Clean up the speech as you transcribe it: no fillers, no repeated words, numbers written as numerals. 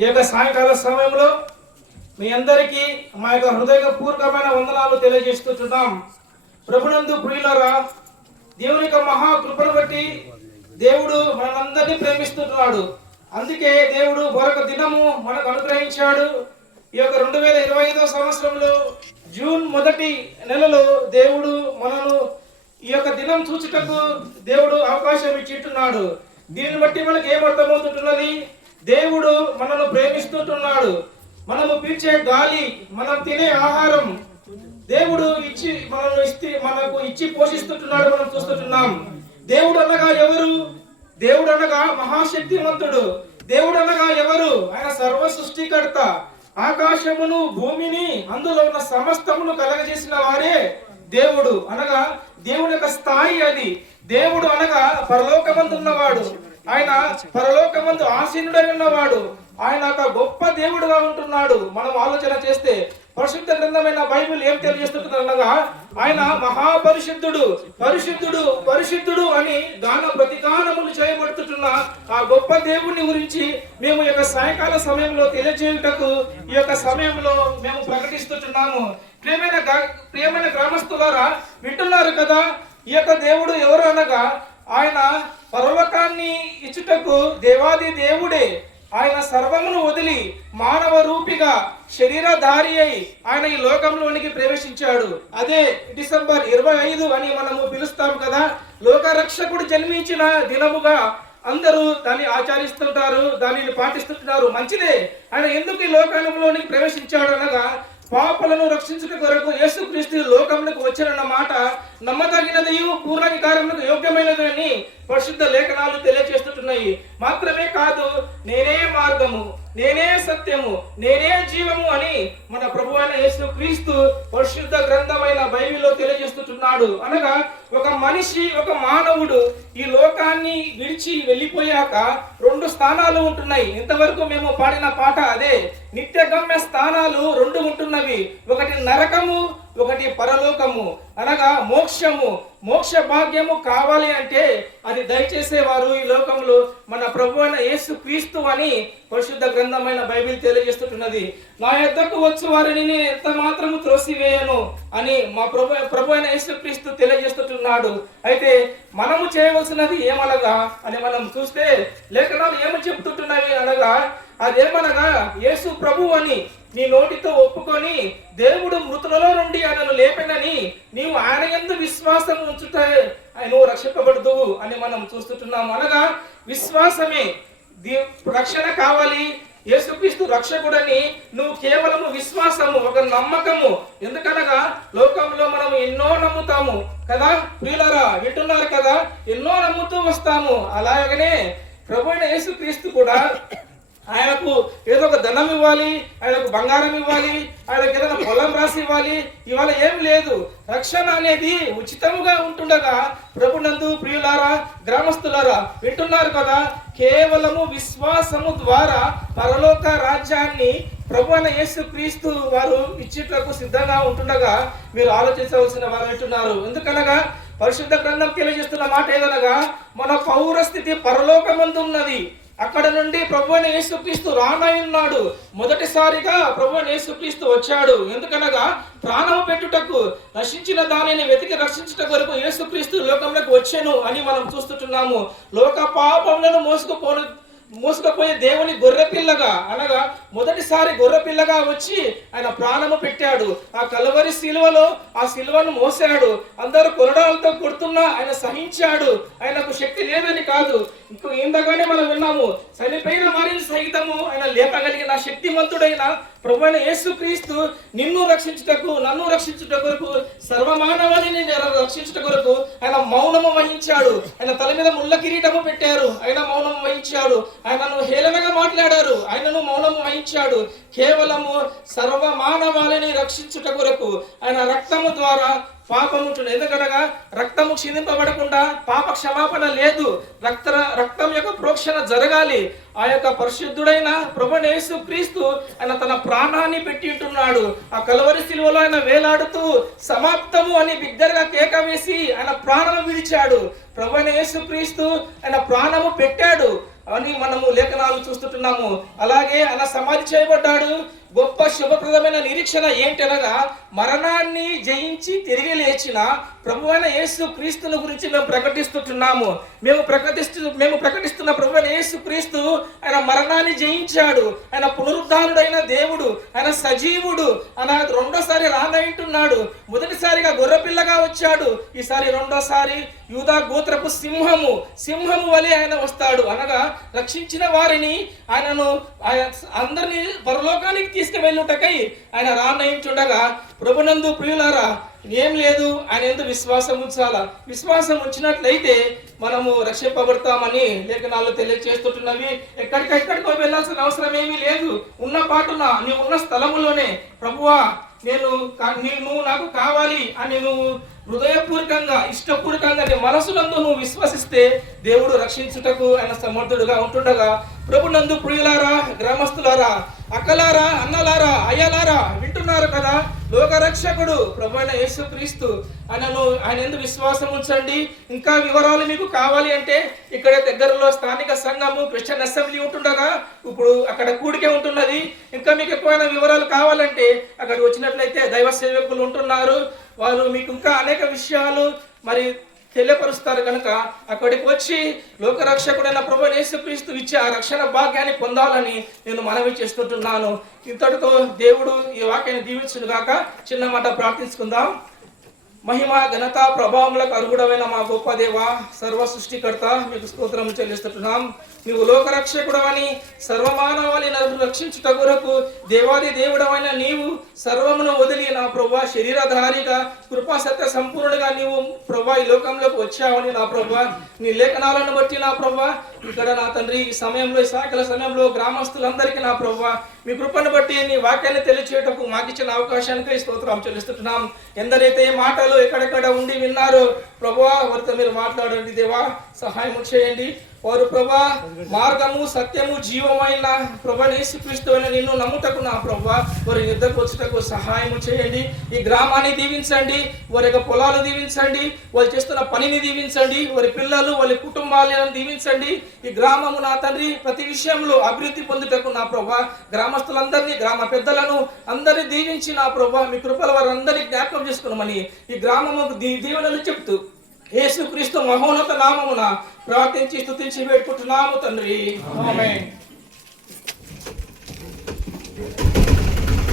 ఈ యొక్క సాయంకాల సమయంలో మీ అందరికీ మా యొక్క హృదయపూర్వకమైన వందనాలు తెలియజేస్తున్నాం. ప్రభునందు ప్రియులారా, దేవుని యొక్క మహాకృపను బట్టి దేవుడు మనందరినీ ప్రేమిస్తున్నాడు. అందుకే దేవుడు మరొక దినము మనకు అనుగ్రహించాడు. ఈ యొక్క 2025వ సంవత్సరంలో జూన్ మొదటి నెలలో దేవుడు మనను ఈ యొక్క దినం చూచుటకు దేవుడు అవకాశం ఇచ్చిట్టున్నాడు. దీన్ని బట్టి మనకి ఏమర్థమవుతుంటున్నది? దేవుడు మనను ప్రేమిస్తుంటున్నాడు. మనము పీల్చే గాలి, మనం తినే ఆహారం దేవుడు మనకు ఇచ్చి పోషిస్తుంటున్నాడు. మనం చూస్తుంటున్నాం. దేవుడు అనగా ఎవరు? దేవుడు అనగా మహాశక్తివంతుడు. దేవుడు అనగా ఎవరు? ఆయన సర్వ సృష్టికర్త. ఆకాశమును భూమిని అందులో ఉన్న సమస్తమును కలగజేసిన వారే దేవుడు. అనగా దేవుని యొక్క స్థాయి అది. దేవుడు అనగా పరలోకమందు ఉన్నవాడు. ఆయన పరలోకమందు ఆసీనుడై ఉన్నవాడు. ఆయన ఒక గొప్ప దేవుడుగా ఉంటున్నాడు. మనం ఆలోచన చేస్తే పరిశుద్ధ గ్రంథమైన బైబిల్ ఏం తెలియజేస్తుంది అనగా ఆయన మహాపరిశుద్ధుడు, పరిశుద్ధుడు, పరిశుద్ధుడు అని ప్రతిగానములు చేయబడుతున్న ఆ గొప్ప దేవుని గురించి మేము ఈ యొక్క సాయంకాల సమయంలో తెలియజేయుటకు ఈ యొక్క సమయంలో మేము ప్రకటిస్తున్నాము. ప్రియమైన గ్రామస్తులారా, వింటున్నారు కదా? ఈ యొక్క దేవుడు ఎవరు అనగా ఆయన పరలోకాన్ని ఇచ్చుటకు దేవాది దేవుడే. ఆయన సర్వమును వదిలి మానవ రూపిగా శరీరధారి అయి ఆయన ఈ లోకంలోనికి ప్రవేశించాడు. అదే డిసెంబర్ 25 అని మనము పిలుస్తాం కదా. లోకరక్షకుడు జన్మించిన దినముగా అందరూ దాన్ని ఆచరిస్తుంటారు, దానిని పాటిస్తుంటున్నారు. మంచిదే. ఆయన ఎందుకు ఈ లోకంలోనికి ప్రవేశించాడు అనగా పాపలను రక్షించుట కొరకు యేసుక్రీస్తు లోకములకు వచ్చిన మాట నమ్మదగినది, పూర్ణాధికారములకు యోగ్యమైనది అని పరిశుద్ధ లేఖనాలు తెలియజేస్తున్నాయి. మాత్రమే కాదు, నేనే మార్గము, నేనే సత్యము, నేనే జీవము అని మన ప్రభువైన యేసుక్రీస్తు పరిశుద్ధ గ్రంథమైన బైబిల్లో తెలియజేస్తున్నాడు. అనగా ఒక మనిషి, ఒక మానవుడు ఈ లోకాన్ని విడిచి వెళ్ళిపోయాక 2 స్థానాలు ఉంటున్నాయి. ఇంతవరకు మేము పాడిన పాట అదే. నిత్య గమ్య స్థానాలు 2 ఉంటున్నవి. ఒకటి నరకము, ఒకటి పరలోకము. అనగా మోక్షము. మోక్ష భాగ్యము కావాలి అంటే అది దయచేసేవారు ఈ లోకంలో మన ప్రభువైన యేసుక్రీస్తు అని పరిశుద్ధ గ్రంథమైన బైబిల్ తెలియజేస్తున్నది. నా యొద్దకు వచ్చు వారిని నేను ఎంత మాత్రము త్రోసివేయను అని మా ప్రభువైన యేసుక్రీస్తు తెలియజేస్తున్నాడు. అయితే మనము చేయవలసినది ఏమనగా అని మనం చూస్తే లేఖనాలు ఏమని చెప్తుంటున్నవి అనగా అదేమనగా యేసు ప్రభు అని నీ నోటితో ఒప్పుకొని దేవుడు మృతులలో నుండి ఆయనను లేపెనని నీవు ఆయన యందు విశ్వాసం ఉంచుటే నువ్వు రక్షింపబడదువు అని మనం చూస్తున్నాం. అనగా విశ్వాసమే రక్షణ కావాలి. యేసుక్రీస్తు రక్షకుడని నువ్వు కేవలము విశ్వాసము, ఒక నమ్మకము. ఎందుకనగా లోకంలో మనం ఎన్నో నమ్ముతాము కదా. ప్రియులారా, వింటున్నారు కదా? ఎన్నో నమ్ముతూ వస్తాము. అలాగనే ప్రభువైన యేసుక్రీస్తు కూడా ఆయనకు ఏదో ఒక ధనం ఇవ్వాలి, ఆయనకు బంగారం ఇవ్వాలి, ఆయనకు ఏదైనా పొలం రాసి ఇవ్వాలి. ఇవాళ ఏం లేదు. రక్షణ అనేది ఉచితముగా ఉంటుండగా ప్రభునందు ప్రియులారా, గ్రామస్తులారా, వింటున్నారు కదా? కేవలము విశ్వాసము ద్వారా పరలోక రాజ్యాన్ని ప్రభువైన యేసుక్రీస్తు వారు ఇచ్చేటకు సిద్ధంగా ఉంటుండగా మీరు ఆలోచించవలసిన వారు వింటున్నారు. ఎందుకనగా పరిశుద్ధ గ్రంథం తెలియజేస్తున్న మాట ఏదనగా మన పౌరస్థితి పరలోకమందు ఉన్నది. అక్కడ నుండి ప్రభువైన యేసుక్రీస్తు రానయ్యున్నాడు. మొదటిసారిగా ప్రభువైన యేసుక్రీస్తు వచ్చాడు. ఎందుకనగా ప్రాణము పెట్టుటకు, నశించిన దానిని వెతికి రక్షించుట కొరకు యేసుక్రీస్తు లోకంలోకి వచ్చెను అని మనం చూస్తున్నాము. లోక పాపములను మోసుకుపోయే దేవుని గొర్రెపిల్లగా, అనగా మొదటిసారి గొర్రెపిల్లగా వచ్చి ఆయన ప్రాణము పెట్టాడు. ఆ కలవరి శిలువలో ఆ శిలువను మోసాడు. అందరూ కొరడాలతో కొడుతున్నా ఆయన సహించాడు. ఆయనకు శక్తి లేదని కాదు. ఇంతగానే మనం విన్నాము, చనిపోయిన వారిని సహితము ఆయన లేపగలిగిన శక్తిమంతుడైన ప్రభువైన యేసుక్రీస్తు నిన్ను రక్షించుటకు, నన్ను రక్షించుట కొరకు, సర్వమానవాళిని రక్షించుట కొరకు ఆయన మౌనము వహించాడు. ఆయన తల మీద ముళ్ళ కిరీటము పెట్టారు, ఆయన మౌనము వహించాడు. ఆయనను హేళనగా మాట్లాడారు, ఆయనను మౌనము వహించాడు. కేవలము సర్వమానవాళిని రక్షించుట కొరకు ఆయన రక్తము ద్వారా పాపము. ఎందుకనగా రక్తము క్షీణింపబడకుండా పాప క్షమాపణ లేదు. రక్తం యొక్క ప్రోక్షణ జరగాలి. ఆ యొక్క పరిశుద్ధుడైన ప్రభువైన యేసుక్రీస్తు ఆయన తన ప్రాణాన్ని పెట్టి ఉంటున్నాడు. ఆ కలవరి శిలువలో ఆయన వేలాడుతూ సమాప్తము అని బిగ్గరగా కేక వేసి ఆయన ప్రాణము విడిచాడు. ప్రభువైన యేసుక్రీస్తు ఆయన ప్రాణము పెట్టాడు. అని మనము లేఖనాలు చూస్తుంటున్నాము. అలాగే ఆయన సమాధి చేయబడ్డాడు. గొప్ప శుభప్రదమైన నిరీక్షణ ఏంటనగా మరణాన్ని జయించి తిరిగి లేచిన ప్రభువైన యేసు క్రీస్తుని గురించి మేము ప్రకటిస్తున్నాము. మేము ప్రకటిస్తున్న ప్రభువైన యేసు క్రీస్తు ఆయన మరణాన్ని జయించాడు. ఆయన పునరుద్ధానుడైన దేవుడు, ఆయన సజీవుడు. ఆయన రెండోసారి రానంటున్నాడు. మొదటిసారిగా గొర్రెపిల్లగా వచ్చాడు, ఈసారి రెండోసారి యూదా గోత్రపు సింహము వలె ఆయన వస్తాడు. అనగా రక్షించిన వారిని అందరినీ పరలోకానికి తీసుకువెళ్ళుటకై ఆయన రానయించుండగా ప్రభునందు ప్రియులారా ఏం లేదు, ఆయన ఎందుకు విశ్వాసం ఉంచాలా. విశ్వాసం ఉంచినట్లయితే మనము రక్షింపబడతామని లేఖనాలు తెలియజేస్తుంటున్నవి. ఎక్కడికో వెళ్ళాల్సిన అవసరం ఏమీ లేదు. ఉన్న పాటున నీవు ఉన్న స్థలములోనే ప్రభువా నువ్వు నాకు కావాలి అని నువ్వు హృదయపూర్వకంగా ఇష్టపూర్వకంగా నీ మనసునందు నువ్వు విశ్వసిస్తే దేవుడు రక్షించుటకు ఆయన సమర్థుడుగా ఉంటుండగా ప్రభునందు ప్రియులారా, గ్రామస్తులారా, అక్కలారా, అన్నలారా, అయ్యలారా వింటున్నారు కదా. లోకరక్షకుడు ప్రభువైన యేసుక్రీస్తు ఆయన ఎందుకు విశ్వాసం ఉంచండి. ఇంకా వివరాలు మీకు కావాలి అంటే ఇక్కడ దగ్గరలో స్థానిక సంఘము క్రిస్టియన్ అసెంబ్లీ ఉంటుండగా ఇప్పుడు అక్కడ కూడికే ఉంటున్నది. ఇంకా మీకు ఎక్కువైన వివరాలు కావాలంటే అక్కడికి వచ్చినట్లయితే దైవ సేవకులు ఉంటున్నారు. వారు మీకు ఇంకా అనేక విషయాలు తెలియపరుస్తారు. కనుక అక్కడికి వచ్చి లోకరక్షకుడైన ప్రభువైన యేసుక్రీస్తు ఇచ్చే ఆ రక్షణ భాగ్యాన్ని పొందాలని నేను మనవి చేస్తుంటున్నాను. ఇంతటితో దేవుడు ఈ వాక్యాన్ని దీవించును గాక. చిన్న మాట ప్రార్థించుకుందాం. మహిమ ఘనత ప్రభావములకు అర్హుడమైన మా గొప్ప దేవ, సర్వ సృష్టికర్త, మీకు స్తోత్రము చెల్లిస్తున్నాం. నీవు లోకరక్షకుడవని సర్వమానవాళి రక్షించుట కొరకు దేవాది దేవుడవైన నీవు సర్వమును వదిలి నా ప్రభా శరీరధారిగా కృపా సత్య సంపూర్ణగా నీవు ప్రభా ఈ లోకంలోకి వచ్చావని నా ప్రభా నీ లేఖనాలను బట్టి నా ప్రభా ఇక్కడ నా తండ్రి ఈ సమయంలో ఈ సాయకాల సమయంలో గ్రామస్తులందరికీ నా ప్రభా మీ కృపను బట్టి నీ వాక్యాన్ని తెలియచేయటకు మాకిచ్చిన అవకాశానికి స్తోత్రం చెల్లిస్తున్నాం. ఎందరైతే మాటలు ఎక్కడెక్కడ ఉండి విన్నారో ప్రభువా వారితో మీరు మాట్లాడండి దేవా, సహాయం చేయండి. వారు ప్రభా మార్గము సత్యము జీవమైన ప్రభా యేసుక్రీస్తు అయిన నిన్ను నమ్ముటకు నా ప్రభా వారి యుద్ధకు వచ్చుటకు సహాయం చేయండి. ఈ గ్రామాన్ని దీవించండి, వారి యొక్క పొలాలు దీవించండి, వాళ్ళు చేస్తున్న పనిని దీవించండి, వారి పిల్లలు వారి కుటుంబాలను దీవించండి. ఈ గ్రామము నా తండ్రి ప్రతి విషయంలో అభివృద్ధి పొందుటకు నా ప్రభా గ్రామస్తులందరినీ గ్రామ పెద్దలను అందరినీ దీవించి నా ప్రభా మీ కృపల వారందరినీ జ్ఞాపకం చేసుకున్నామని ఈ గ్రామము దీవెనలు చెప్తూ యేసుక్రీస్తు మహోన్నత నామమున ప్రార్థించి స్తుతించి వేడుకుంటున్నాము తండ్రి. ఆమేన్.